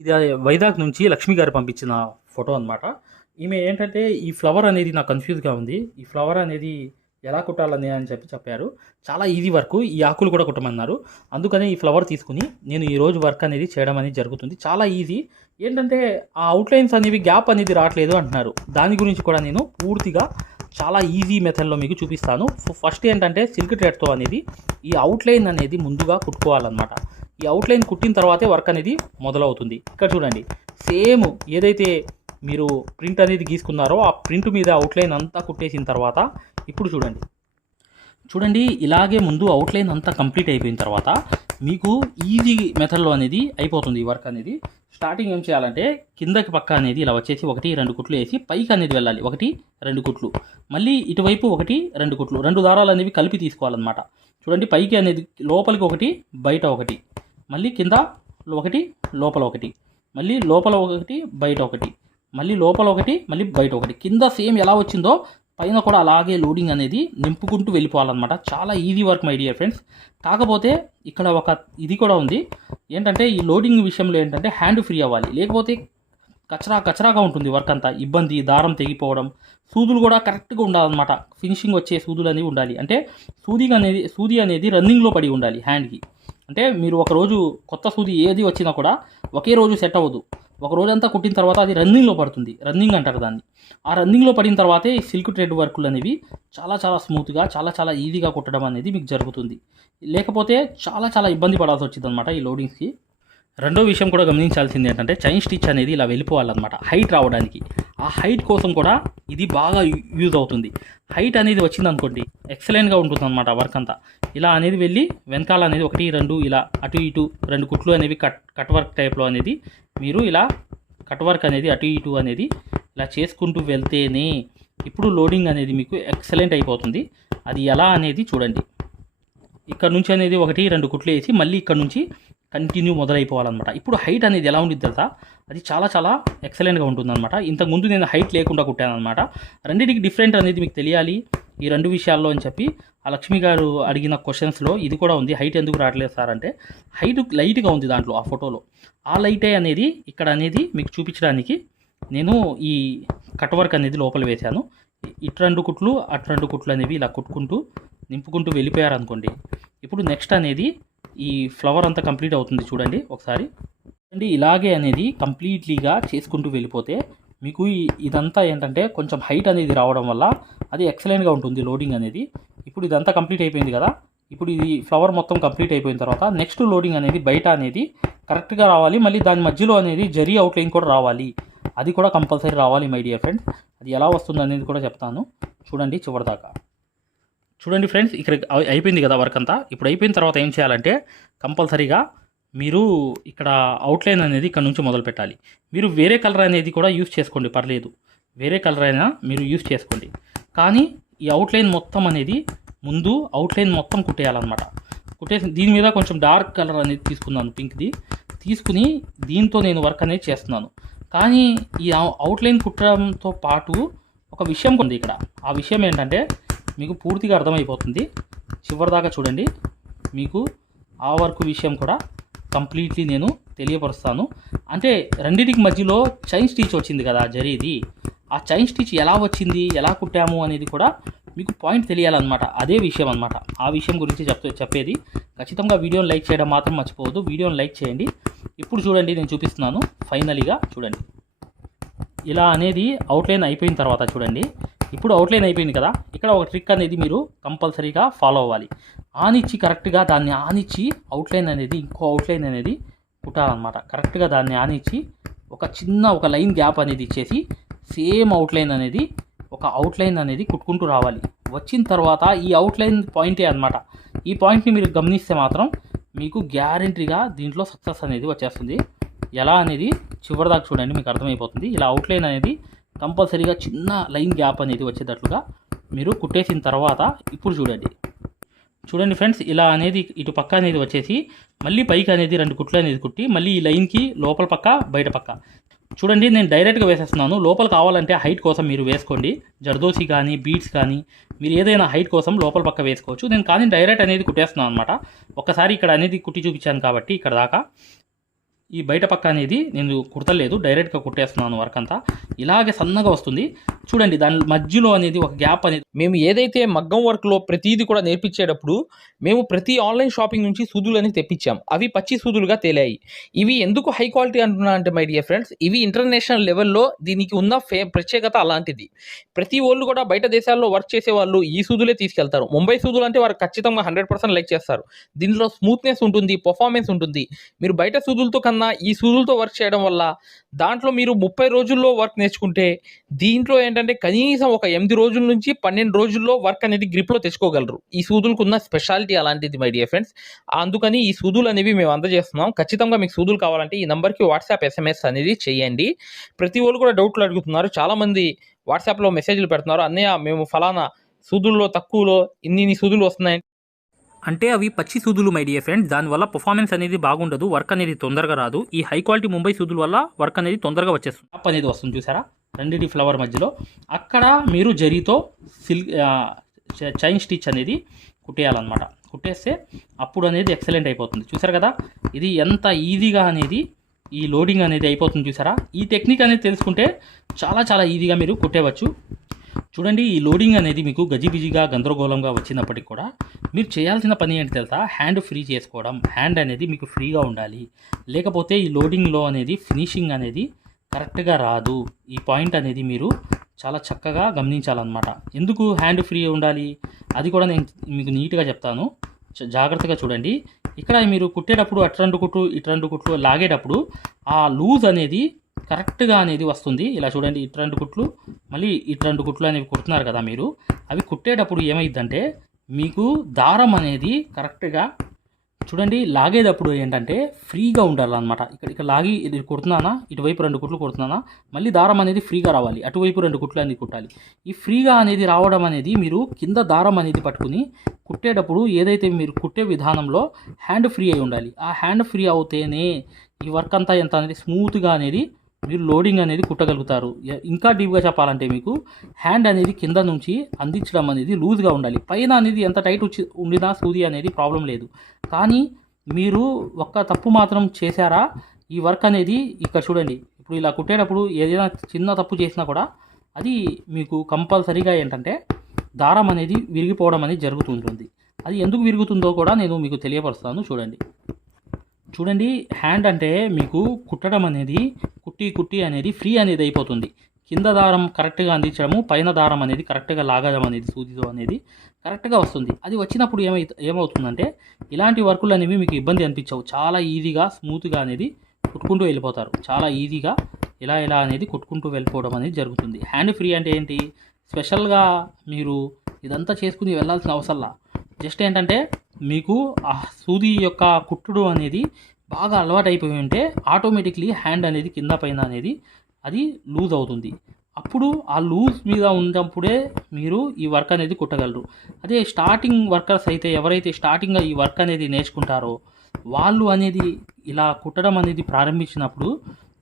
ఇది వైజాగ్ నుంచి లక్ష్మి గారు పంపించిన ఫోటో అనమాట. ఈమె ఏంటంటే ఈ ఫ్లవర్ అనేది నాకు కన్‌ఫ్యూజ్‌గా ఉంది. ఈ ఫ్లవర్ అనేది ఎలా కుట్టాలని అని చెప్పారు. చాలా ఈజీ వర్కు. ఈ ఆకులు కూడా కుట్టమన్నారు. అందుకని ఈ ఫ్లవర్ తీసుకొని నేను ఈరోజు వర్క్ అనేది చేయడం అనేది జరుగుతుంది. చాలా ఈజీ. ఏంటంటే ఆ ఔట్‌లైన్స్ అనేవి గ్యాప్ అనేది రావట్లేదు అంటున్నారు. దాని గురించి కూడా నేను పూర్తిగా చాలా ఈజీ మెథడ్‌లో మీకు చూపిస్తాను. ఫస్ట్ ఏంటంటే సిల్క్ థ్రెడ్‌తో అనేది ఈ ఔట్‌లైన్ అనేది ముందుగా కుట్టుకోవాలన్నమాట. ఈ అవుట్లైన్ కుట్టిన తర్వాతే వర్క్ అనేది మొదలవుతుంది. ఇక్కడ చూడండి, సేమ్ ఏదైతే మీరు ప్రింట్ అనేది గీసుకున్నారో ఆ ప్రింట్ మీద అవుట్లైన్ అంతా కుట్టేసిన తర్వాత ఇప్పుడు చూడండి. చూడండి, ఇలాగే ముందు అవుట్లైన్ అంతా కంప్లీట్ అయిపోయిన తర్వాత మీకు ఈజీ మెథడ్లో అనేది అయిపోతుంది ఈ వర్క్ అనేది. స్టార్టింగ్ ఏం చేయాలంటే కిందకి పక్క అనేది ఇలా వచ్చేసి 1, 2 కుట్లు వేసి పైకి అనేది వెళ్ళాలి. 1, 2 కుట్లు, మళ్ళీ ఇటువైపు 1, 2 కుట్లు, 2 దారాలు అనేవి కలిపి తీసుకోవాలన్నమాట. చూడండి, పైకి అనేది లోపలికి 1, బయట 1, మళ్ళీ కింద 1, లోపల 1, మళ్ళీ లోపల 1, బయట 1, మళ్ళీ లోపల 1, మళ్ళీ బయట 1, కింద సేమ్ ఎలా వచ్చిందో పైన కూడా అలాగే లోడింగ్ అనేది నింపుకుంటూ వెళ్ళిపోవాలన్నమాట. చాలా easy work my dear friends. కాకపోతే ఇక్కడ ఒక ఇది కూడా ఉంది. ఏంటంటే ఈ లోడింగ్ విషయంలో ఏంటంటే హ్యాండ్ ఫ్రీ అవ్వాలి, లేకపోతే కచరాగా ఉంటుంది వర్క్ అంతా. ఇబ్బంది, దారం తెగిపోవడం, సూదులు కూడా కరెక్ట్గా ఉండాలన్నమాట. ఫినిషింగ్ వచ్చే సూదులు అనేవి ఉండాలి. అంటే సూది అనేది రన్నింగ్లో పడి ఉండాలి హ్యాండ్కి. అంటే మీరు ఒకరోజు కొత్త సూది ఏది వచ్చినా కూడా ఒకే రోజు సెట్ అవ్వదు. ఒక రోజంతా కుట్టిన తర్వాత అది రన్నింగ్లో పడుతుంది. రన్నింగ్ అంటారు దాన్ని. ఆ రన్నింగ్లో పడిన తర్వాతే సిల్క్ థ్రెడ్ వర్కులు అనేవి చాలా స్మూత్గా, చాలా ఈజీగా కుట్టడం అనేది మీకు జరుగుతుంది. లేకపోతే చాలా ఇబ్బంది పడాల్సి వచ్చింది అనమాట ఈ లోడింగ్స్కి. రెండో విషయం కూడా గమనించాల్సింది ఏంటంటే చైన్ స్టిచ్ అనేది ఇలా వెళ్ళిపోవాలన్నమాట హైట్ రావడానికి. ఆ హైట్ కోసం కూడా ఇది బాగా యూజ్ అవుతుంది. హైట్ అనేది వచ్చిందనుకోండి ఎక్సలెంట్గా ఉంటుంది అనమాట వర్క్ అంతా. ఇలా అనేది వెళ్ళి వెనకాల అనేది 1, 2 ఇలా అటు ఇటు 2 కుట్లు అనేవి కట్ వర్క్ టైప్లో అనేది మీరు ఇలా కట్ వర్క్ అనేది అటు ఇటు అనేది ఇలా చేసుకుంటూ వెళ్తేనే ఇప్పుడు లోడింగ్ అనేది మీకు ఎక్సలెంట్ అయిపోతుంది. అది ఎలా అనేది చూడండి. ఇక్కడ నుంచి అనేది 1, 2 కుట్లు వేసి మళ్ళీ ఇక్కడ నుంచి కంటిన్యూ మొదలైపోవాలన్నమాట. ఇప్పుడు హైట్ అనేది ఎలా ఉంటుంది తెలుసా? అది చాలా ఎక్సలెంట్గా ఉంటుందన్నమాట. ఇంతకుముందు నేను హైట్ లేకుండా కుట్టాను అనమాట. రెండింటికి డిఫరెంట్ అనేది మీకు తెలియాలి ఈ 2 విషయాల్లో అని చెప్పి ఆ లక్ష్మి గారు అడిగిన క్వశ్చన్స్లో ఇది కూడా ఉంది. హైట్ ఎందుకు రావట్లేదు సార్ అంటే హైట్ లైట్గా ఉంది దాంట్లో, ఆ ఫోటోలో. ఆ లైటే అనేది ఇక్కడ అనేది మీకు చూపించడానికి నేను ఈ కట్ వర్క్ అనేది లోపల వేశాను. ఇటు 2 కుట్లు అటు 2 కుట్లు అనేవి ఇలా కుట్టుకుంటూ నింపుకుంటూ వెళ్ళిపోయారనుకోండి. ఇప్పుడు నెక్స్ట్ అనేది ఈ ఫ్లవర్ అంతా కంప్లీట్ అవుతుంది. చూడండి ఒకసారి. అండి ఇలాగే అనేది కంప్లీట్లీగా చేసుకుంటూ వెళ్ళిపోతే మీకు ఇదంతా ఏంటంటే కొంచెం హైట్ అనేది రావడం వల్ల అది ఎక్సలెంట్గా ఉంటుంది లోడింగ్ అనేది. ఇప్పుడు ఇదంతా కంప్లీట్ అయిపోయింది కదా. ఇప్పుడు ఇది ఫ్లవర్ మొత్తం కంప్లీట్ అయిపోయిన తర్వాత నెక్స్ట్ లోడింగ్ అనేది బయట అనేది కరెక్ట్గా రావాలి. మళ్ళీ దాని మధ్యలో అనేది జరీ అవుట్లైన్ కూడా రావాలి. అది కూడా కంపల్సరీ రావాలి మై డియర్ ఫ్రెండ్స్. అది ఎలా వస్తుంది అనేది కూడా చెప్తాను, చూడండి చివరిదాకా. చూడండి ఫ్రెండ్స్, ఇక్కడ అయిపోయింది కదా వర్క్ అంతా. ఇప్పుడు అయిపోయిన తర్వాత ఏం చేయాలంటే కంపల్సరీగా మీరు ఇక్కడ అవుట్లైన్ అనేది ఇక్కడ నుంచి మొదలు పెట్టాలి. మీరు వేరే కలర్ అనేది కూడా యూస్ చేసుకోండి, పర్లేదు. వేరే కలర్ అయినా మీరు యూస్ చేసుకోండి. కానీ ఈ అవుట్లైన్ మొత్తం అనేది ముందు అవుట్లైన్ మొత్తం కుట్టేయాలన్నమాట. కుట్టేసి దీని మీద కొంచెం డార్క్ కలర్ అనేది తీసుకున్నాను, పింక్ది తీసుకుని దీంతో నేను వర్క్ అనేది చేస్తున్నాను. కానీ ఈ అవుట్లైన్ కుట్టడంతో పాటు ఒక విషయం ఉంది ఇక్కడ. ఆ విషయం ఏంటంటే మీకు పూర్తిగా అర్థమైపోతుంది. చివరిదాకా చూడండి, మీకు ఆ వర్క్ విషయం కూడా కంప్లీట్లీ నేను తెలియపరుస్తాను. అంటే రెండింటికి మధ్యలో చైన్ స్టిచ్ వచ్చింది కదా జరీది, ఆ చైన్ స్టిచ్ ఎలా వచ్చింది, ఎలా కుట్టాము అనేది కూడా మీకు పాయింట్ తెలియాలన్నమాట. అదే విషయం అనమాట. ఆ విషయం గురించి చెప్పేది. ఖచ్చితంగా వీడియోని లైక్ చేయడం మాత్రం మర్చిపోవద్దు. వీడియోని లైక్ చేయండి. ఇప్పుడు చూడండి, నేను చూపిస్తున్నాను. ఫైనలీగా చూడండి, ఇలా అనేది అవుట్లైన్ అయిపోయిన తర్వాత చూడండి. ఇప్పుడు అవుట్లైన్ అయిపోయింది కదా. ఇక్కడ ఒక ట్రిక్ అనేది మీరు కంపల్సరీగా ఫాలో అవ్వాలి. ఆనిచ్చి కరెక్ట్గా దాన్ని ఆనిచ్చి అవుట్లైన్ అనేది ఇంకో అవుట్లైన్ అనేది కుట్టాలన్నమాట. కరెక్ట్గా దాన్ని ఆనిచ్చి ఒక లైన్ గ్యాప్ అనేది ఇచ్చేసి సేమ్ అవుట్లైన్ అనేది ఒక అవుట్లైన్ అనేది కుట్టుకుంటూ రావాలి. వచ్చిన తర్వాత ఈ అవుట్లైన్ పాయింటే అనమాట. ఈ పాయింట్ని మీరు గమనిస్తే మాత్రం మీకు గ్యారెంటీగా దీంట్లో సక్సెస్ అనేది వచ్చేస్తుంది. ఎలా అనేది చివరిదాకా చూడండి, మీకు అర్థమైపోతుంది. ఇలా అవుట్లైన్ అనేది కంపల్సరీగా చిన్న లైన్ గ్యాప్ అనేది వచ్చేటట్లుగా మీరు కుట్టేసిన తర్వాత ఇప్పుడు చూడండి ఫ్రెండ్స్, ఇలా అనేది ఇటు పక్క అనేది వచ్చేసి మళ్ళీ పైకి అనేది 2 కుట్లు అనేది కుట్టి మళ్ళీ ఈ లైన్కి లోపల పక్క బయట పక్క చూడండి. నేను డైరెక్ట్గా వేసేస్తున్నాను. లోపల కావాలంటే హైట్ కోసం మీరు వేసుకోండి. జర్దోసి కానీ బీడ్స్ కానీ మీరు ఏదైనా హైట్ కోసం లోపల పక్క వేసుకోవచ్చు. నేను కానీ డైరెక్ట్ అనేది కుట్టేస్తున్నాను అనమాట. ఒక్కసారి ఇక్కడ అనేది కుట్టి చూపించాను కాబట్టి ఇక్కడ దాకా ఈ బయట పక్క అనేది నేను కుడతలేదు, డైరెక్ట్గా కుట్టేస్తున్నాను వర్క్ అంతా. ఇలాగే సన్నగా వస్తుంది చూడండి. దాని మధ్యలో అనేది ఒక గ్యాప్ అనేది. మేము ఏదైతే మగ్గం వర్క్లో ప్రతిదీ కూడా నేర్పించేటప్పుడు మేము ప్రతి ఆన్లైన్ షాపింగ్ నుంచి సూదులు అనేది తెప్పించాం. అవి పచ్చి సూదులుగా తేలాయి. ఇవి ఎందుకు హై క్వాలిటీ అంటున్నా అంటే మై డియర్ ఫ్రెండ్స్, ఇవి ఇంటర్నేషనల్ లెవెల్లో దీనికి ఉన్న ప్రత్యేకత అలాంటిది. ప్రతి వాళ్ళు కూడా బయట దేశాల్లో వర్క్ చేసే వాళ్ళు ఈ సూదులే తీసుకెళ్తారు. ముంబై సూదులు అంటే వారు ఖచ్చితంగా 100% లైక్ చేస్తారు. దీనిలో స్మూత్నెస్ ఉంటుంది, పర్ఫార్మెన్స్ ఉంటుంది. మీరు బయట సూదులతో కన్నా ఈ సూదులతో వర్క్ చేయడం వల్ల దాంట్లో మీరు 30 రోజుల్లో వర్క్ నేర్చుకుంటే దీంట్లో ఏంటంటే కనీసం ఒక 8 రోజుల నుంచి 12 రోజుల్లో వర్క్ అనేది గ్రిప్లో తెచ్చుకోగలరు. ఈ సూదులకు ఉన్న స్పెషాలిటీ అలాంటిది మై డియర్ ఫ్రెండ్స్. అందుకని ఈ సూదులు అనేవి మేము అందజేస్తున్నాం. ఖచ్చితంగా మీకు సూదులు కావాలంటే ఈ నెంబర్కి వాట్సాప్ SMS అనేది చేయండి. ప్రతి వాళ్ళు కూడా డౌట్లు అడుగుతున్నారు. చాలామంది వాట్సాప్లో మెసేజ్లు పెడుతున్నారు, అన్నయ్య మేము ఫలానా సూదుల్లో తక్కువలో ఇన్ని సూదులు వస్తున్నాయి అంటే అవి పచ్చి సూదులు మై డియర్ ఫ్రెండ్స్. దానివల్ల పర్ఫార్మెన్స్ అనేది బాగుండదు, వర్క్ అనేది తొందరగా రాదు. ఈ హై క్వాలిటీ ముంబై సూదుల వల్ల వర్క్ అనేది తొందరగా వచ్చేస్తుంది. అప్ అనేది వస్తుంది చూసారా, రెండింటి ఫ్లవర్ మధ్యలో. అక్కడ మీరు జరీతో చైన్ స్టిచ్ అనేది కుట్టేయాలన్నమాట. కుట్టేస్తే అప్పుడు అనేది ఎక్సలెంట్ అయిపోతుంది. చూసారు కదా ఇది ఎంత ఈజీగా అనేది ఈ లోడింగ్ అనేది అయిపోతుంది చూసారా. ఈ టెక్నిక్ అనేది తెలుసుకుంటే చాలా చాలా ఈజీగా మీరు కుట్టేవచ్చు. చూడండి, ఈ లోడింగ్ అనేది మీకు గజిబిజిగా గందరగోళంగా వచ్చినప్పటికి కూడా మీరు చేయాల్సిన పని ఏంటి తెలుసా, హ్యాండ్ ఫ్రీ చేసుకోవడం. హ్యాండ్ అనేది మీకు ఫ్రీగా ఉండాలి, లేకపోతే ఈ లోడింగ్లో అనేది ఫినిషింగ్ అనేది కరెక్ట్గా రాదు. ఈ పాయింట్ అనేది మీరు చాలా చక్కగా గమనించాలన్నమాట. ఎందుకు హ్యాండ్ ఫ్రీ ఉండాలి అది కూడా నేను మీకు నీట్గా చెప్తాను, జాగ్రత్తగా చూడండి. ఇక్కడ మీరు కుట్టేటప్పుడు అటు రెండు కుట్లు లాగేటప్పుడు ఆ లూజ్ అనేది కరెక్ట్గా అనేది వస్తుంది. ఇలా చూడండి, ఇటు 2 కుట్లు మళ్ళీ ఇటు 2 కుట్లు అనేవి కుడుతున్నారు కదా మీరు. అవి కుట్టేటప్పుడు ఏమైందంటే మీకు దారం అనేది కరెక్ట్గా చూడండి, లాగేటప్పుడు ఏంటంటే ఫ్రీగా ఉండాలన్నమాట. ఇక్కడ లాగి ఇది కుడుతున్నానా, ఇటువైపు 2 కుట్లు కుడుతున్నానా, మళ్ళీ దారం అనేది ఫ్రీగా రావాలి, అటువైపు 2 కుట్లు అనేది కుట్టాలి. ఈ ఫ్రీగా అనేది రావడం అనేది మీరు కింద దారం అనేది పట్టుకుని కుట్టేటప్పుడు ఏదైతే మీరు కుట్టే విధానంలో హ్యాండ్ ఫ్రీ అయి ఉండాలి. ఆ హ్యాండ్ ఫ్రీ అవుతేనే ఈ వర్క్ అంతా ఎంత అనేది స్మూత్గా అనేది మీరు లోడింగ్ అనేది కుట్టగలుగుతారు. ఇంకా డీప్గా చెప్పాలంటే మీకు హ్యాండ్ అనేది కింద నుంచి అందించడం అనేది లూజ్గా ఉండాలి. పైన అనేది ఎంత టైట్ ఉండినా సూది అనేది ప్రాబ్లం లేదు. కానీ మీరు ఒక్క తప్పు మాత్రం చేశారా, ఈ వర్క్ అనేది ఇక్కడ చూడండి, ఇప్పుడు ఇలా కుట్టేటప్పుడు ఏదైనా చిన్న తప్పు చేసినా కూడా అది మీకు కంపల్సరీగా ఏంటంటే దారం అనేది విరిగిపోవడం అనేది జరుగుతుంటుంది. అది ఎందుకు విరుగుతుందో కూడా నేను మీకు తెలియపరుస్తాను. చూడండి హ్యాండ్ అంటే మీకు కుట్టడం అనేది కుట్టి అనేది ఫ్రీ అనేది అయిపోతుంది. కింద దారం కరెక్ట్గా అందించడము, పైన దారం అనేది కరెక్ట్గా లాగడం అనేది సూదితో అనేది కరెక్ట్గా వస్తుంది. అది వచ్చినప్పుడు ఏమవుతుందంటే ఇలాంటి వర్కులు అనేవి మీకు ఇబ్బంది అనిపించవు. చాలా ఈజీగా స్మూత్గా అనేది కుట్టుకుంటూ వెళ్ళిపోతారు. చాలా ఈజీగా ఇలా అనేది కుట్టుకుంటూ వెళ్ళిపోవడం అనేది జరుగుతుంది. హ్యాండ్ ఫ్రీ అంటే ఏంటి, స్పెషల్గా మీరు ఇదంతా చేసుకుని వెళ్ళాల్సిన అవసరంలా. జస్ట్ ఏంటంటే మీకు ఆ సూది యొక్క కుట్టుడు అనేది బాగా అలవాటు అయిపోయి ఉంటే ఆటోమేటిక్లీ హ్యాండ్ అనేది కింద పైన అనేది అది లూజ్ అవుతుంది. అప్పుడు ఆ లూజ్ మీద ఉన్నప్పుడే మీరు ఈ వర్క్ అనేది కుట్టగలరు. అదే స్టార్టింగ్ వర్కర్స్ అయితే ఎవరైతే స్టార్టింగ్గా ఈ వర్క్ అనేది నేర్చుకుంటారో వాళ్ళు అనేది ఇలా కుట్టడం అనేది ప్రారంభించినప్పుడు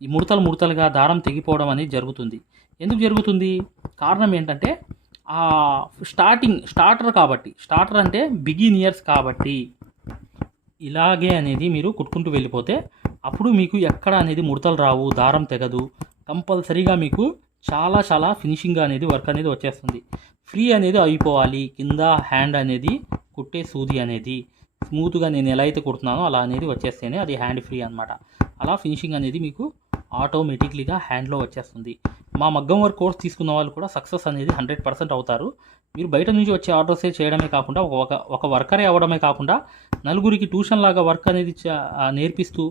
ఈ ముడతలుగా దారం తెగిపోవడం అనేది జరుగుతుంది. ఎందుకు జరుగుతుంది, కారణం ఏంటంటే స్టార్టర్ అంటే బిగినియర్స్ కాబట్టి ఇలాగే అనేది మీరు కుట్టుకుంటూ వెళ్ళిపోతే అప్పుడు మీకు ఎక్కడ అనేది ముడతలు రావు, దారం తెగదు. కంపల్సరీగా మీకు చాలా చాలా ఫినిషింగ్గా అనేది వర్క్ అనేది వచ్చేస్తుంది. ఫ్రీ అనేది అయిపోవాలి. కింద హ్యాండ్ అనేది కుట్టే సూది అనేది స్మూత్గా నేను ఎలా అయితే కుడుతున్నానో అలా అనేది వచ్చేస్తేనే అది హ్యాండ్ ఫ్రీ అనమాట. అలా ఫినిషింగ్ అనేది మీకు ఆటోమేటిక్లీగా హ్యాండ్లో వచ్చేస్తుంది. మా మగ్గం వర్క్ కోర్స్ తీసుకున్న వాళ్ళు కూడా సక్సెస్ అనేది 100% అవుతారు. మీరు బయట నుంచి వచ్చే ఆర్డర్సే చేయడమే కాకుండా ఒక వర్కరే అవ్వడమే కాకుండా నలుగురికి ట్యూషన్ లాగా వర్క్ అనేది నేర్పిస్తూ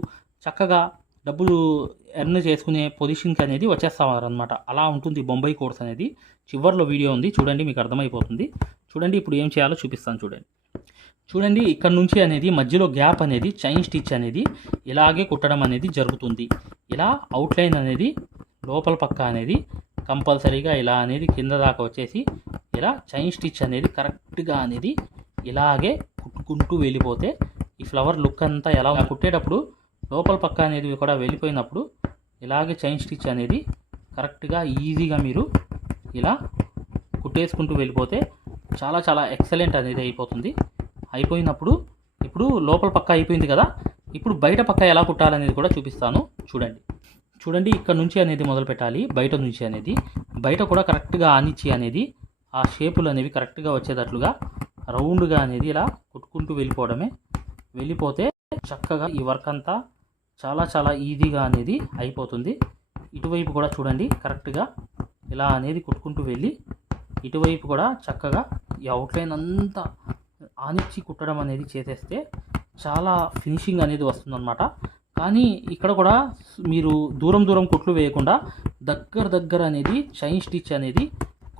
చక్కగా డబ్బులు ఎర్న్ చేసుకునే పొజిషన్కి అనేది వచ్చేస్తారనమాట. అలా ఉంటుంది బొంబాయి కోర్స్ అనేది. చివర్లో వీడియో ఉంది చూడండి, మీకు అర్థమైపోతుంది. చూడండి ఇప్పుడు ఏం చేయాలో చూపిస్తాను చూడండి. ఇక్కడ నుంచి అనేది మధ్యలో గ్యాప్ అనేది చైన్ స్టిచ్ అనేది ఇలాగే కుట్టడం అనేది జరుగుతుంది. ఇలా అవుట్లైన్ అనేది లోపల పక్క అనేది కంపల్సరీగా ఇలా అనేది కింద దాకా వచ్చేసి ఇలా చైన్ స్టిచ్ అనేది కరెక్ట్గా అనేది ఇలాగే కుట్టుకుంటూ వెళ్ళిపోతే ఈ ఫ్లవర్ లుక్ అంతా ఎలా కుట్టేటప్పుడు లోపల పక్క అనేది కూడా వెళ్ళిపోయినప్పుడు ఇలాగే చైన్ స్టిచ్ అనేది కరెక్ట్గా ఈజీగా మీరు ఇలా కుట్టేసుకుంటూ వెళ్ళిపోతే చాలా చాలా ఎక్సలెంట్ అనేది అయిపోతుంది. అయిపోయినప్పుడు ఇప్పుడు లోపల పక్క అయిపోయింది కదా, ఇప్పుడు బయట పక్క ఎలా కుట్టాలనేది కూడా చూపిస్తాను చూడండి ఇక్కడ నుంచి అనేది మొదలు పెట్టాలి, బయట నుంచి అనేది. బయట కూడా కరెక్ట్గా ఆనిచ్చి అనేది ఆ షేపులు అనేవి కరెక్ట్గా వచ్చేటట్లుగా రౌండ్గా అనేది ఇలా కుట్టుకుంటూ వెళ్ళిపోతే చక్కగా ఈ వర్క్ అంతా చాలా చాలా ఈజీగా అనేది అయిపోతుంది. ఇటువైపు కూడా చూడండి కరెక్ట్గా ఇలా అనేది కుట్టుకుంటూ వెళ్ళి ఇటువైపు కూడా చక్కగా ఈ అవుట్లైన్ అంతా ఆనిచ్చి కుట్టడం అనేది చేసేస్తే చాలా ఫినిషింగ్ అనేది వస్తుందన్నమాట. కానీ ఇక్కడ కూడా మీరు దూరం కుట్లు వేయకుండా దగ్గర అనేది చైన్ స్టిచ్ అనేది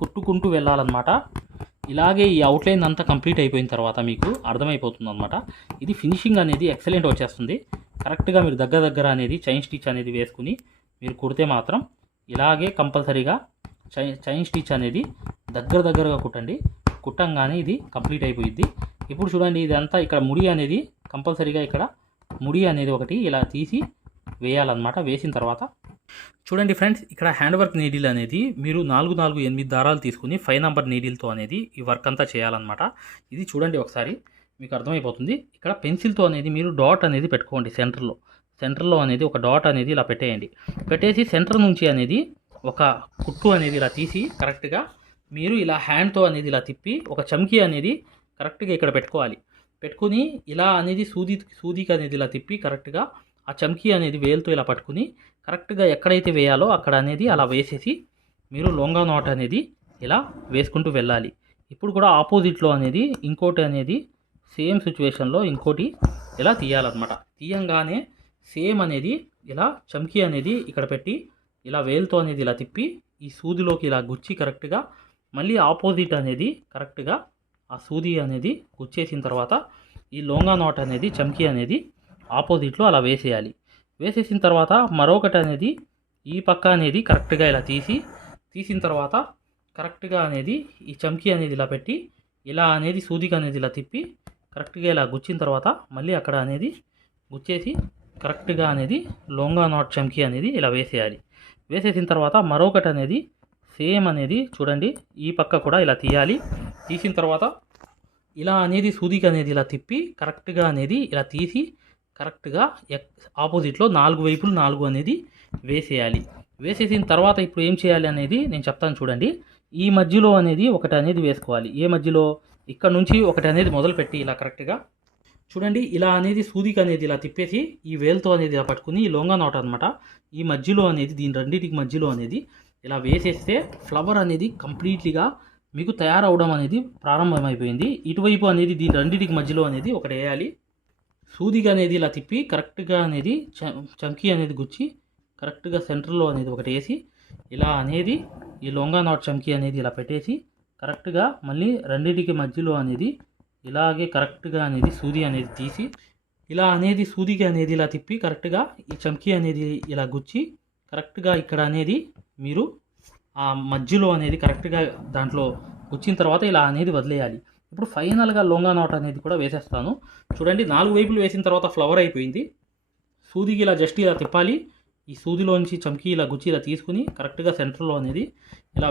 కుట్టుకుంటూ వెళ్ళాలన్నమాట. ఇలాగే ఈ అవుట్లైన్ అంతా కంప్లీట్ అయిపోయిన తర్వాత మీకు అర్థమైపోతుంది అనమాట. ఇది ఫినిషింగ్ అనేది ఎక్సలెంట్ వచ్చేస్తుంది. కరెక్ట్గా మీరు దగ్గర అనేది చైన్ స్టిచ్ అనేది వేసుకుని మీరు కుడితే మాత్రం ఇలాగే కంపల్సరీగా చైన్ స్టిచ్ అనేది దగ్గరగా కుట్టంగానే ఇది కంప్లీట్ అయిపోయింది. ఇప్పుడు చూడండి ఇదంతా ఇక్కడ ముడి అనేది కంపల్సరీగా ఇక్కడ ముడి అనేది ఒకటి ఇలా తీసి వేయాలన్నమాట. వేసిన తర్వాత చూడండి ఫ్రెండ్స్, ఇక్కడ హ్యాండ్ వర్క్ నీడిల్ అనేది మీరు 4 దారాలు తీసుకుని 5 నెంబర్ నీడిల్తో అనేది ఈ వర్క్ అంతా చేయాలన్నమాట. ఇది చూడండి ఒకసారి మీకు అర్థమైపోతుంది. ఇక్కడ పెన్సిల్తో అనేది మీరు డాట్ అనేది పెట్టుకోండి. సెంటర్లో అనేది ఒక డాట్ అనేది ఇలా పెట్టేసి సెంటర్ నుంచి అనేది ఒక కుట్టు అనేది ఇలా తీసి కరెక్ట్గా మీరు ఇలా హ్యాండ్తో అనేది ఇలా తిప్పి ఒక చమ్కీ అనేది కరెక్ట్గా ఇక్కడ పెట్టుకుని ఇలా అనేది సూదికి అనేది ఇలా తిప్పి కరెక్ట్గా ఆ చమ్కీ అనేది వేలుతో ఇలా పట్టుకుని కరెక్ట్గా ఎక్కడైతే వేయాలో అక్కడ అనేది అలా వేసేసి మీరు లొంగా నాట్ అనేది ఇలా వేసుకుంటూ వెళ్ళాలి. ఇప్పుడు కూడా ఆపోజిట్లో అనేది ఇంకోటి అనేది సేమ్ సిచ్యువేషన్లో ఇంకోటి ఇలా తీయాలన్నమాట. తీయంగానే సేమ్ అనేది ఇలా చమ్కీ అనేది ఇక్కడ పెట్టి ఇలా వేలుతో అనేది ఇలా తిప్పి ఈ సూదిలోకి ఇలా గుచ్చి కరెక్ట్గా మళ్ళీ ఆపోజిట్ అనేది కరెక్ట్గా ఆ సూది అనేది గుచ్చేసిన తర్వాత ఈ లొంగా నాట్ అనేది చమ్కీ అనేది ఆపోజిట్లో అలా వేసేసిన తర్వాత మరొకటి అనేది ఈ పక్క అనేది కరెక్ట్గా ఇలా తీసిన తర్వాత కరెక్ట్గా అనేది ఈ చమ్కీ అనేది ఇలా పెట్టి ఇలా అనేది సూదికి అనేది ఇలా తిప్పి కరెక్ట్గా ఇలా గుచ్చిన తర్వాత మళ్ళీ అక్కడ అనేది గుచ్చేసి కరెక్ట్గా అనేది లొంగా నాట్ చమ్కీ అనేది ఇలా వేసేసిన తర్వాత మరొకటి అనేది సేమ్ అనేది చూడండి ఈ పక్క కూడా ఇలా తీసిన తర్వాత ఇలా అనేది సూదికి అనేది ఇలా తిప్పి కరెక్ట్గా అనేది ఇలా తీసి కరెక్ట్గా ఆపోజిట్లో 4 వైపులు 4 అనేది వేసేసిన తర్వాత ఇప్పుడు ఏం చేయాలి అనేది నేను చెప్తాను చూడండి. ఈ మధ్యలో అనేది ఒకటి అనేది వేసుకోవాలి. ఏ మధ్యలో ఇక్కడ నుంచి ఒకటి అనేది మొదలుపెట్టి ఇలా కరెక్ట్గా చూడండి ఇలా అనేది సూదికి అనేది ఇలా తిప్పేసి ఈ వేలుతో అనేది ఇలా పట్టుకుని ఈ లొంగా నాట్ అనమాట ఈ మధ్యలో అనేది దీని రెండింటికి మధ్యలో అనేది ఇలా వేసేస్తే ఫ్లవర్ అనేది కంప్లీట్లీగా మీకు తయారవడం అనేది ప్రారంభమైపోయింది. ఇటువైపు అనేది దీని రెండింటికి మధ్యలో అనేది ఒకటి వేయాలి. సూదిగా అనేది ఇలా తిప్పి కరెక్ట్గా అనేది చమ్కీ అనేది గుచ్చి కరెక్ట్గా సెంటర్లో అనేది ఒకటి వేసి ఇలా అనేది ఈ లొంగా నాట్ చమ్కీ అనేది ఇలా పెట్టేసి కరెక్ట్గా మళ్ళీ రెండింటికి మధ్యలో అనేది ఇలాగే కరెక్ట్గా అనేది సూది అనేది తీసి ఇలా అనేది సూదికి అనేది ఇలా తిప్పి కరెక్ట్గా ఈ చమ్కీ అనేది ఇలా గుచ్చి కరెక్ట్గా ఇక్కడ అనేది మీరు ఆ మధ్యలో అనేది కరెక్ట్గా దాంట్లో గుచ్చిన తర్వాత ఇలా అనేది వదిలేయాలి. ఇప్పుడు ఫైనల్గా లొంగా నాట్ అనేది కూడా వేసేస్తాను చూడండి. 4 వైపులు వేసిన తర్వాత ఫ్లవర్ అయిపోయింది. సూదికి ఇలా జస్ట్ ఇలా తిప్పాలి. ఈ సూదిలోంచి చమ్కీ ఇలా గుచ్చి ఇలా తీసుకుని కరెక్ట్గా సెంటర్లో అనేది ఇలా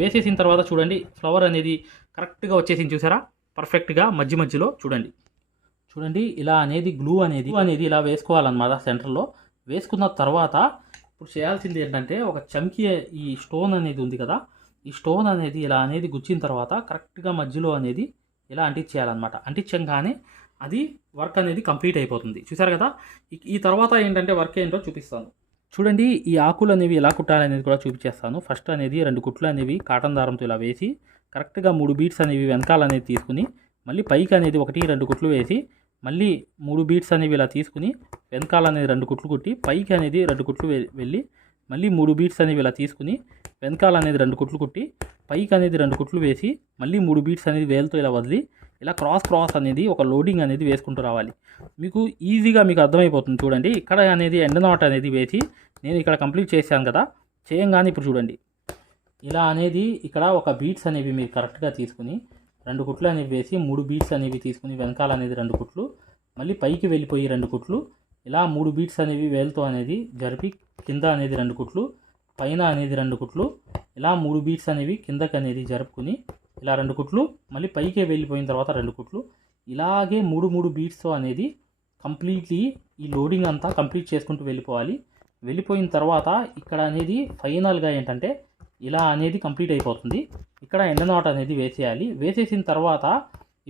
వేసేసిన తర్వాత చూడండి ఫ్లవర్ అనేది కరెక్ట్గా వచ్చేసింది చూసారా పర్ఫెక్ట్గా మధ్యలో చూడండి ఇలా అనేది గ్లూ అనేది ఇలా వేసుకోవాలన్నమాట. సెంటర్లో వేసుకున్న తర్వాత ఇప్పుడు చేయాల్సింది ఏంటంటే ఒక చమ్కీ ఈ స్టోన్ అనేది ఉంది కదా ఈ స్టోన్ అనేది ఇలా అనేది గుచ్చిన తర్వాత కరెక్ట్గా మధ్యలో అనేది ఇలా అంటించేయాలన్నమాట. అంటించగానే అది వర్క్ అనేది కంప్లీట్ అయిపోతుంది. చూసారు కదా. ఈ తర్వాత ఏంటంటే వర్క్ ఏంటో చూపిస్తాను చూడండి. ఈ ఆకులు అనేవి ఎలా కుట్టాలనేది కూడా చూపించేస్తాను. ఫస్ట్ అనేది 2 కుట్లు అనేవి కాటన్ దారంతో ఇలా వేసి కరెక్ట్గా 3 బీట్స్ అనేవి వెనకాల అనేది తీసుకుని మళ్ళీ పైకి అనేది 1-2 కుట్లు వేసి మళ్ళీ 3 బీట్స్ అనేవి ఇలా తీసుకుని వెనకాల అనేది 2 కుట్లు కుట్టి పైకి అనేది 2 కుట్లు వెళ్ళి మళ్ళీ 3 బీట్స్ అనేవి ఇలా తీసుకుని వెనకాల అనేది 2 కుట్లు కుట్టి పైకి అనేది 2 కుట్లు వేసి మళ్ళీ 3 బీట్స్ అనేది వేలుతో ఇలా వదిలి ఇలా క్రాస్ అనేది ఒక లోడింగ్ అనేది వేసుకుంటూ రావాలి. మీకు ఈజీగా మీకు అర్థమైపోతుంది చూడండి. ఇక్కడ అనేది ఎండ్ నాట్ అనేది వేసి నేను ఇక్కడ కంప్లీట్ చేశాను కదా. చేయంగానే ఇప్పుడు చూడండి ఇలా అనేది ఇక్కడ ఒక బీట్స్ అనేవి మీరు కరెక్ట్గా తీసుకుని 2 కుట్లు అనేవి వేసి 3 బీట్స్ అనేవి తీసుకుని వెనకాల అనేది 2 కుట్లు మళ్ళీ పైకి వెళ్ళిపోయి 2 కుట్లు ఇలా 3 బీట్స్ అనేవి వేలుతో అనేది జరిపి కింద అనేది 2 కుట్లు పైన అనేది 2 కుట్లు ఇలా 3 బీట్స్ అనేవి కిందకి అనేది జరుపుకుని ఇలా 2 కుట్లు మళ్ళీ పైకి వెళ్ళిపోయిన తర్వాత 2 కుట్లు ఇలాగే 3 బీట్స్తో అనేది కంప్లీట్లీ ఈ లోడింగ్ అంతా కంప్లీట్ చేసుకుంటూ వెళ్ళిపోవాలి. వెళ్ళిపోయిన తర్వాత ఇక్కడ అనేది ఫైనల్గా ఏంటంటే ఇలా అనేది కంప్లీట్ అయిపోతుంది. ఇక్కడ ఎండ్ నాట్ అనేది వేసేయాలి. వేసేసిన తర్వాత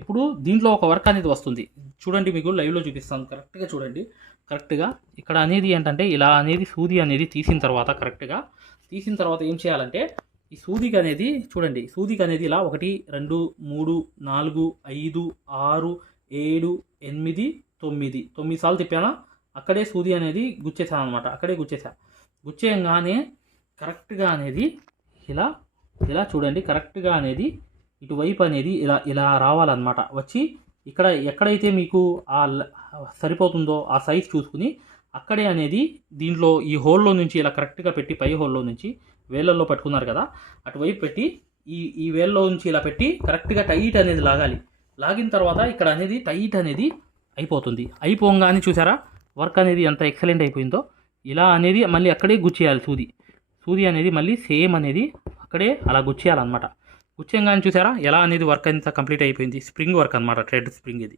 ఇప్పుడు దీంట్లో ఒక వర్క్ అనేది వస్తుంది. చూడండి, మీకు లైవ్లో చూపిస్తాను. కరెక్ట్గా చూడండి. కరెక్ట్గా ఇక్కడ అనేది ఏంటంటే ఇలా అనేది సూది అనేది తీసిన తర్వాత ఏం చేయాలంటే ఈ సూదికి అనేది చూడండి, సూదికి అనేది ఇలా 1 2 3 4 5 6 7 8 9 సార్లు తిప్పానా, అక్కడే సూది అనేది గుచ్చేసాను అనమాట. గుచ్చేయంగానే కరెక్ట్గా అనేది ఇలా చూడండి, కరెక్ట్గా అనేది ఇటువైపు అనేది ఇలా రావాలన్నమాట. వచ్చి ఇక్కడ ఎక్కడైతే మీకు సరిపోతుందో ఆ సైజ్ చూసుకుని అక్కడే అనేది దీంట్లో ఈ హోల్లో నుంచి ఇలా కరెక్ట్గా పెట్టి, పై హోల్లో నుంచి వేళ్ళల్లో పట్టుకున్నారు కదా, అటువైపు పెట్టి ఈ వేల్లో నుంచి ఇలా పెట్టి కరెక్ట్గా టైట్ అనేది లాగాలి. లాగిన తర్వాత ఇక్కడ అనేది టైట్ అనేది అయిపోతుంది. అయిపోగానే చూసారా వర్క్ అనేది ఎంత ఎక్సలెంట్ అయిపోయిందో. ఇలా అనేది మళ్ళీ అక్కడే గుచ్చేయాలి. సూది అనేది మళ్ళీ సేమ్ అనేది అక్కడే అలా గుచ్చేయాలన్నమాట. గుచ్చేయంగానే చూసారా ఎలా అనేది వర్క్ అంతా కంప్లీట్ అయిపోయింది. స్ప్రింగ్ వర్క్ అనమాట, థ్రెడ్ స్ప్రింగ్ ఇది.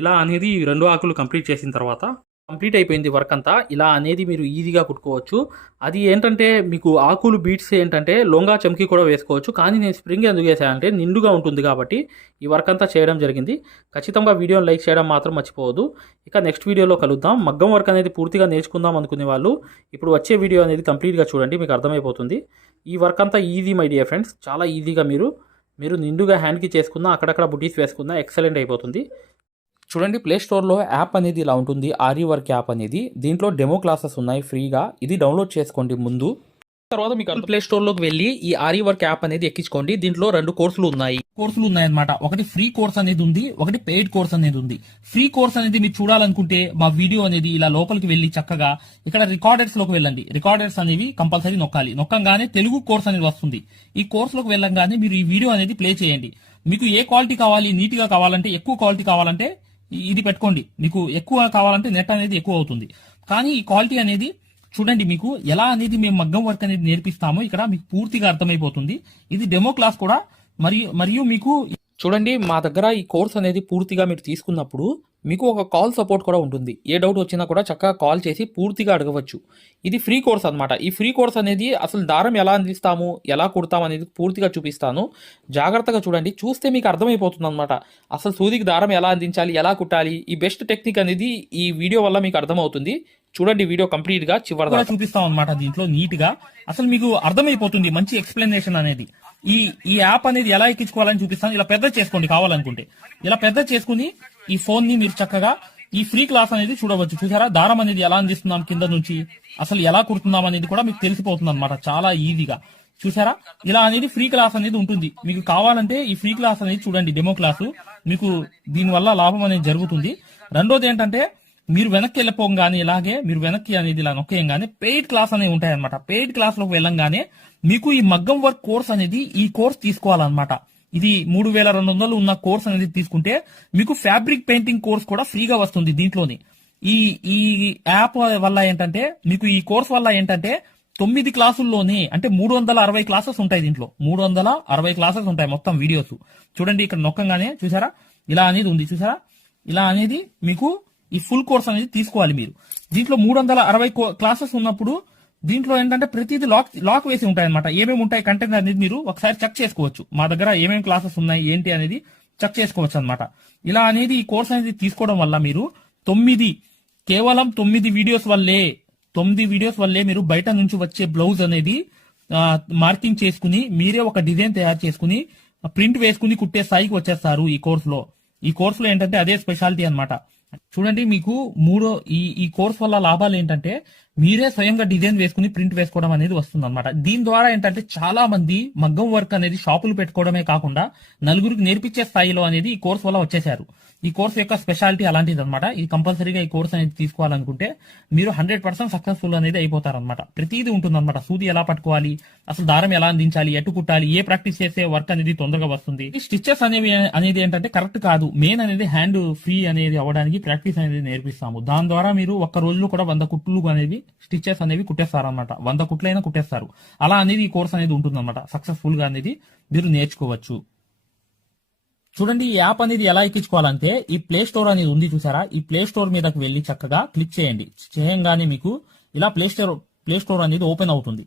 ఇలా అనేది 2 ఆకులు కంప్లీట్ చేసిన తర్వాత కంప్లీట్ అయిపోయింది వర్క్ అంతా. ఇలా అనేది మీరు ఈజీగా కుట్టుకోవచ్చు. అది ఏంటంటే మీకు ఆకులు బీట్స్ ఏంటంటే లొంగా చమ్కీ కూడా వేసుకోవచ్చు. కానీ నేను స్ప్రింగ్ ఎందుకు వేసానంటే నిండుగా ఉంటుంది కాబట్టి ఈ వర్క్ అంతా చేయడం జరిగింది. ఖచ్చితంగా వీడియోని లైక్ చేయడం మాత్రం మర్చిపోవద్దు. ఇక నెక్స్ట్ వీడియోలో కలుద్దాం. మగ్గం వర్క్ అనేది పూర్తిగా నేర్చుకుందాం అనుకునే వాళ్ళు ఇప్పుడు వచ్చే వీడియో అనేది కంప్లీట్గా చూడండి, మీకు అర్థమైపోతుంది. ఈ వర్క్ అంతా ఈజీ మై డియర్ ఫ్రెండ్స్. చాలా ఈజీగా మీరు నిండుగా హ్యాండ్కి చేసుకున్నా, అక్కడక్కడ బుటీస్ వేసుకున్నా ఎక్సలెంట్ అయిపోతుంది. చూడండి, ప్లే స్టోర్లో యాప్ అనేది ఇలా ఉంటుంది, ఆరి వర్క్ యాప్ అనేది. దీంట్లో డెమో క్లాసెస్ ఉన్నాయి ఫ్రీగా. ఇది డౌన్లోడ్ చేసుకోండి ముందు. తర్వాత మీకు ప్లే స్టోర్లోకి వెళ్ళి ఈ ఆరి వర్క్ యాప్ అనేది ఎక్కించుకోండి. దీంట్లో 2 కోర్సులు ఉన్నాయన్నమాట. ఒకటి ఫ్రీ కోర్స్ అనేది ఉంది, ఒకటి పెయిడ్ కోర్స్ అనేది ఉంది. ఫ్రీ కోర్స్ అనేది మీరు చూడాలనుకుంటే మా వీడియో అనేది ఇలా లోపలికి వెళ్ళి చక్కగా ఇక్కడ రికార్డర్స్ లోకి వెళ్ళండి. రికార్డర్స్ అనేవి కంపల్సరీ నొక్కంగానే తెలుగు కోర్స్ అనేది వస్తుంది. ఈ కోర్స్ లోకి వెళ్ళంగానే మీరు ఈ వీడియో అనేది ప్లే చేయండి. మీకు ఏ క్వాలిటీ కావాలి, నీట్ గా కావాలంటే, ఎక్కువ క్వాలిటీ కావాలంటే ఇది పెట్టుకోండి. మీకు ఎక్కువ కావాలంటే నెట్ అనేది ఎక్కువ అవుతుంది. కానీ ఈ క్వాలిటీ అనేది చూడండి, మీకు ఎలా అనేది మేము మగ్గం వర్క్ అనేది నేర్పిస్తామో ఇక్కడ మీకు పూర్తిగా అర్థమైపోతుంది. ఇది డెమో క్లాస్ కూడా. మరియు మీకు చూడండి, మా దగ్గర ఈ కోర్స్ అనేది పూర్తిగా మీరు తీసుకున్నప్పుడు మీకు ఒక కాల్ సపోర్ట్ కూడా ఉంటుంది. ఏ డౌట్ వచ్చినా కూడా చక్కగా కాల్ చేసి పూర్తిగా అడగవచ్చు. ఇది ఫ్రీ కోర్స్ అనమాట. ఈ ఫ్రీ కోర్స్ అనేది అసలు దారం ఎలా అందిస్తాము, ఎలా కుడతాం అనేది పూర్తిగా చూపిస్తాను. జాగ్రత్తగా చూడండి, చూస్తే మీకు అర్థమైపోతుంది అనమాట. అసలు సూదికి దారం ఎలా అందించాలి, ఎలా కుట్టాలి, ఈ బెస్ట్ టెక్నిక్ అనేది ఈ వీడియో వల్ల మీకు అర్థమవుతుంది. చూడండి, వీడియో కంప్లీట్ గా చివరిగా చూపిస్తాం అనమాట. దీంట్లో నీట్ గా అసలు మీకు అర్థమైపోతుంది, మంచి ఎక్స్ప్లెనేషన్ అనేది. ఈ యాప్ అనేది ఎలా ఎక్కించుకోవాలని చూపిస్తాను. ఇలా పెద్ద చేసుకోండి కావాలనుకుంటే. ఇలా పెద్ద చేసుకుని ఈ ఫోన్ ని మీరు చక్కగా ఈ ఫ్రీ క్లాస్ అనేది చూడవచ్చు. చూసారా దారం అనేది ఎలా అందిస్తున్నాం కింద నుంచి, అసలు ఎలా కుడుతున్నాం అనేది కూడా మీకు తెలిసిపోతుంది అనమాట చాలా ఈజీగా. చూసారా ఇలా అనేది ఫ్రీ క్లాస్ అనేది ఉంటుంది. మీకు కావాలంటే ఈ ఫ్రీ క్లాస్ అనేది చూడండి, డెమో క్లాసు. మీకు దీనివల్ల లాభం అనేది జరుగుతుంది. రెండోది ఏంటంటే మీరు వెనక్కి వెళ్ళిపోగానే ఇలాగే మీరు వెనక్కి అనేది ఇలా నొక్కేయంగానే పెయిడ్ క్లాస్ అనేవి ఉంటాయన్నమాట. పెయిడ్ క్లాస్ లోకి వెళ్ళంగానే మీకు ఈ మగ్గం వర్క్ కోర్స్ అనేది ఈ కోర్స్ తీసుకోవాలన్నమాట. ఇది 3200 ఉన్న కోర్స్ అనేది తీసుకుంటే మీకు ఫ్యాబ్రిక్ పెయింటింగ్ కోర్స్ కూడా ఫ్రీగా వస్తుంది దీంట్లోనే. ఈ యాప్ వల్ల ఏంటంటే మీకు ఈ కోర్స్ వల్ల ఏంటంటే 9 క్లాసుల్లోనే అంటే 360 క్లాసెస్ ఉంటాయి. దీంట్లో 360 క్లాసెస్ ఉంటాయి మొత్తం వీడియోస్. చూడండి, ఇక్కడ నొక్కంగానే చూసారా ఇలా అనేది ఉంది. చూసారా ఇలా అనేది మీకు ఈ ఫుల్ కోర్స్ అనేది తీసుకోవాలి మీరు. దీంట్లో 360 క్లాసెస్ ఉన్నప్పుడు దీంట్లో ఏంటంటే ప్రతిదీ లాక్ వేసి ఉంటాయి అనమాట. ఏమేమి ఉంటాయి కంటెంట్ అనేది మీరు ఒకసారి చెక్ చేసుకోవచ్చు. మా దగ్గర ఏమేమి క్లాసెస్ ఉన్నాయి ఏంటి అనేది చెక్ చేసుకోవచ్చు అనమాట. ఇలా అనేది ఈ కోర్స్ అనేది తీసుకోవడం వల్ల మీరు కేవలం 9 వీడియోస్ వల్లే మీరు బయట నుంచి వచ్చే బ్లౌజ్ అనేది మార్కింగ్ చేసుకుని మీరే ఒక డిజైన్ తయారు చేసుకుని ప్రింట్ వేసుకుని కుట్టే స్థాయికి వచ్చేస్తారు ఈ కోర్సులో. ఈ కోర్సులో ఏంటంటే అదే స్పెషాలిటీ అన్నమాట. చూడండి, మీకు ఈ కోర్స్ వల్ల లాభాలు ఏంటంటే మీరే స్వయంగా డిజైన్ వేసుకుని ప్రింట్ వేసుకోవడం అనేది వస్తుంది అనమాట. దీని ద్వారా ఏంటంటే చాలా మంది మగ్గం వర్క్ అనేది షాపులు పెట్టుకోవడమే కాకుండా నలుగురికి నేర్పించే స్థాయిలో అనేది ఈ కోర్స్ వల్ల వచ్చేసారు. ఈ కోర్స్ యొక్క స్పెషాలిటీ అలాంటిది అనమాట. ఇది కంపల్సరీగా ఈ కోర్స్ అనేది తీసుకోవాలనుకుంటే మీరు 100% సక్సెస్ఫుల్ అనేది అయిపోతారనమాట. ప్రతిదీ ఉంటుందన్నమాట. సూది ఎలా పట్టుకోవాలి, అసలు దారం ఎలా అందించాలి, ఎటు కుట్టాలి, ఏ ప్రాక్టీస్ చేస్తే వర్క్ అనేది తొందరగా వస్తుంది. ఈ స్టిచెస్ అనేది ఏంటంటే కరెక్ట్ కాదు. మెయిన్ అనేది హ్యాండ్ ఫ్రీ అనేది అవ్వడానికి ప్రాక్టీస్ అనేది నేర్పిస్తాము. దాని ద్వారా మీరు ఒక్క రోజులో కూడా 100 కుట్లు అనేవి స్టిచెస్ అనేవి కుట్టేస్తారనమాట. 100 కుట్లైనా కుట్టేస్తారు. అలా అనేది ఈ కోర్స్ అనేది ఉంటుందన్నమాట. సక్సెస్ఫుల్ గా అనేది మీరు నేర్చుకోవచ్చు. చూడండి ఈ యాప్ అనేది ఎలా ఎక్కించుకోవాలంటే ఈ ప్లే స్టోర్ అనేది ఉంది చూసారా, ఈ ప్లే స్టోర్ మీదకి వెళ్ళి చక్కగా క్లిక్ చేయండి. చేయంగానే మీకు ఇలా ప్లే స్టోర్ అనేది ఓపెన్ అవుతుంది.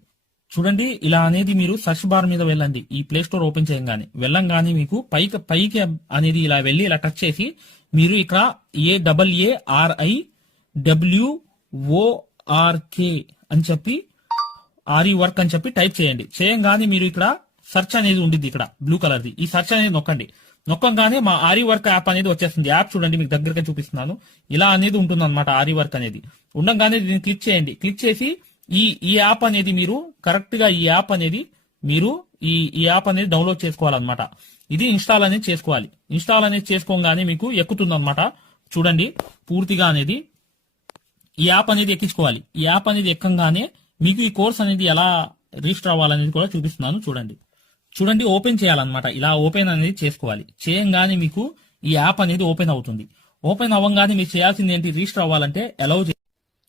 చూడండి ఇలా అనేది మీరు సర్చ్ బార్ మీద వెళ్ళండి. ఈ ప్లే స్టోర్ ఓపెన్ చేయంగానే వెళ్ళంగానే మీకు పైకి అనేది ఇలా వెళ్ళి ఇలా టచ్ చేసి మీరు ఇక్కడ AARIWORK అని చెప్పి ఆర్ఈ వర్క్ అని చెప్పి టైప్ చేయండి. చేయంగానే మీరు ఇక్కడ సెర్చ్ అనేది ఉండిద్ది, ఇక్కడ బ్లూ కలర్ది. ఈ సెర్చ్ అనేది నొక్కండి. నొక్కంగానే మా ఆర్ఈ వర్క్ యాప్ అనేది వచ్చేస్తుంది. యాప్ చూడండి మీకు దగ్గరగా చూపిస్తున్నాను. ఇలా అనేది ఉంటుంది అనమాట ఆర్ఈ వర్క్ అనేది. ఉండగానే దీన్ని క్లిక్ చేయండి. క్లిక్ చేసి ఈ యాప్ అనేది మీరు కరెక్ట్ గా ఈ యాప్ అనేది డౌన్లోడ్ చేసుకోవాలన్నమాట. ఇది ఇన్స్టాల్ అనేది చేసుకోవాలి. ఇన్స్టాల్ అనేది చేసుకోగానే మీకు ఎక్కుతుంది అనమాట. చూడండి పూర్తిగా అనేది ఈ యాప్ అనేది ఎక్కించుకోవాలి. ఈ యాప్ అనేది ఎక్కంగానే మీకు ఈ కోర్స్ అనేది ఎలా రిజిస్టర్ అవ్వాలనేది కూడా చూపిస్తున్నాను. చూడండి ఓపెన్ చేయాలన్నమాట. ఇలా ఓపెన్ అనేది చేసుకోవాలి. చేయంగానే మీకు ఈ యాప్ అనేది ఓపెన్ అవుతుంది. ఓపెన్ అవ్వగానే మీరు చేయాల్సింది ఏంటి, రిజిస్టర్ అవ్వాలంటే అలౌ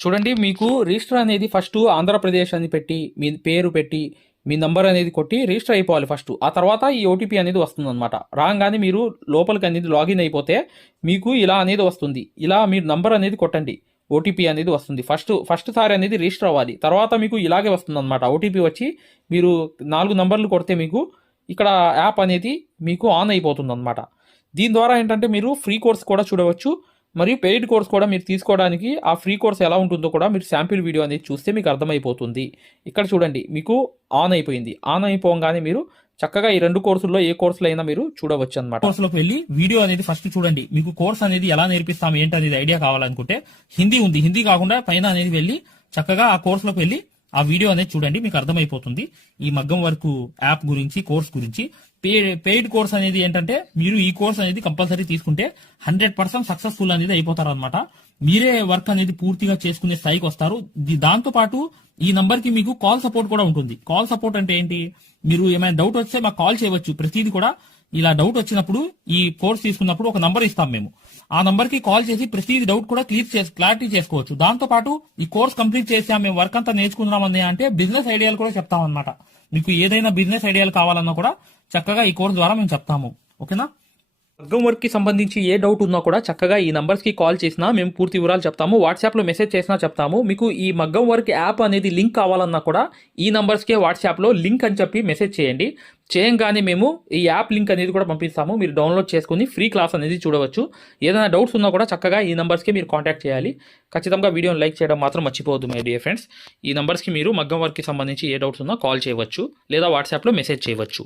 చూడండి మీకు రిజిస్టర్ అనేది ఫస్ట్ ఆంధ్రప్రదేశ్ అని పెట్టి మీ పేరు పెట్టి మీ నంబర్ అనేది కొట్టి రిజిస్టర్ అయిపోవాలి ఫస్ట్. ఆ తర్వాత ఈ ఓటీపీ అనేది వస్తుంది అనమాట. రాగానే మీరు లోపలికి అనేది లాగిన్ అయిపోతే మీకు ఇలా అనేది వస్తుంది. ఇలా మీరు నంబర్ అనేది కొట్టండి, ఓటీపీ అనేది వస్తుంది. ఫస్ట్ సారి అనేది రిజిస్టర్ అవ్వాలి. తర్వాత మీకు ఇలాగే వస్తుంది అనమాట. ఓటీపీ వచ్చి మీరు 4 నంబర్లు కొడితే మీకు ఇక్కడ యాప్ అనేది మీకు ఆన్ అయిపోతుంది అనమాట. దీని ద్వారా ఏంటంటే మీరు ఫ్రీ కోర్స్ కూడా చూడవచ్చు, మరియు పెయిడ్ కోర్స్ కూడా మీరు తీసుకోవడానికి ఆ ఫ్రీ కోర్స్ ఎలా ఉంటుందో కూడా మీరు శాంపిల్ వీడియో అనేది చూస్తే మీకు అర్థమైపోతుంది. ఇక్కడ చూడండి మీకు ఆన్ అయిపోయింది. ఆన్ అయిపోగానే మీరు చక్కగా ఈ 2 కోర్సుల్లో ఏ కోర్సులో అయినా మీరు చూడవచ్చు అనమాట. కోర్సులోకి వెళ్ళి వీడియో అనేది ఫస్ట్ చూడండి. మీకు కోర్స్ అనేది ఎలా నేర్పిస్తాం ఏంటి అనేది ఐడియా కావాలనుకుంటే హిందీ ఉంది, హిందీ కాకుండా పైన అనేది వెళ్ళి చక్కగా ఆ కోర్సులోకి వెళ్ళి ఆ వీడియో అనేది చూడండి, మీకు అర్థమైపోతుంది ఈ మగ్గం వర్క్ యాప్ గురించి, కోర్స్ గురించి. పెయిడ్ కోర్స్ అనేది ఏంటంటే మీరు ఈ కోర్స్ అనేది కంపల్సరీ తీసుకుంటే 100% సక్సెస్ఫుల్ అనేది అయిపోతారు అనమాట. మీరే వర్క్ అనేది పూర్తిగా చేసుకునే స్థాయికి వస్తారు. దాంతో పాటు ఈ నంబర్ కి మీకు కాల్ సపోర్ట్ కూడా ఉంటుంది. కాల్ సపోర్ట్ అంటే ఏంటి, మీరు ఏమైనా డౌట్ వస్తే మాకు కాల్ చేయవచ్చు. ప్రతిదీ కూడా ఇలా డౌట్ వచ్చినప్పుడు ఈ కోర్స్ తీసుకున్నప్పుడు ఒక నంబర్ ఇస్తాం మేము. ఆ నంబర్ కి కాల్ చేసి ప్రతిదీ డౌట్ కూడా క్లారిటీ చేసుకోవచ్చు. దాంతో పాటు ఈ కోర్స్ కంప్లీట్ చేసాం, మేము వర్క్ అంతా నేర్చుకున్నామని అంటే బిజినెస్ ఐడియాలు కూడా చెప్తాం అనమాట. మీకు ఏదైనా బిజినెస్ ఐడియాలు కావాలన్నా కూడా చక్కగా ఈ కోర్స్ ద్వారా మేము చెప్తాము. ఓకేనా? మగ్గం వర్క్కి సంబంధించి ఏ డౌట్ ఉన్నా కూడా చక్కగా ఈ నంబర్స్కి కాల్ చేసినా మేము పూర్తి వివరాలు చెప్తాము. వాట్సాప్లో మెసేజ్ చేసినా చెప్తాము. మీకు ఈ మగ్గం వర్క్ యాప్ అనేది లింక్ కావాలన్నా కూడా ఈ నంబర్స్కే వాట్సాప్లో లింక్ అని చెప్పి మెసేజ్ చేయండి. చేయంగానే మేము ఈ యాప్ లింక్ అనేది కూడా పంపిస్తాము. మీరు డౌన్లోడ్ చేసుకుని ఫ్రీ క్లాస్ అనేది చూడవచ్చు. ఏదైనా డౌట్స్ ఉన్నా కూడా చక్కగా ఈ నంబర్స్కి మీరు కాంటాక్ట్ చేయాలి. ఖచ్చితంగా వీడియోని లైక్ చేయడం మాత్రం మర్చిపోవద్దు మై డియర్ ఫ్రెండ్స్. ఈ నంబర్స్కి మీరు మగ్గం వర్క్కి సంబంధించి ఏ డౌట్స్ ఉన్నా కాల్ చేయవచ్చు లేదా వాట్సాప్లో మెసేజ్ చేయవచ్చు.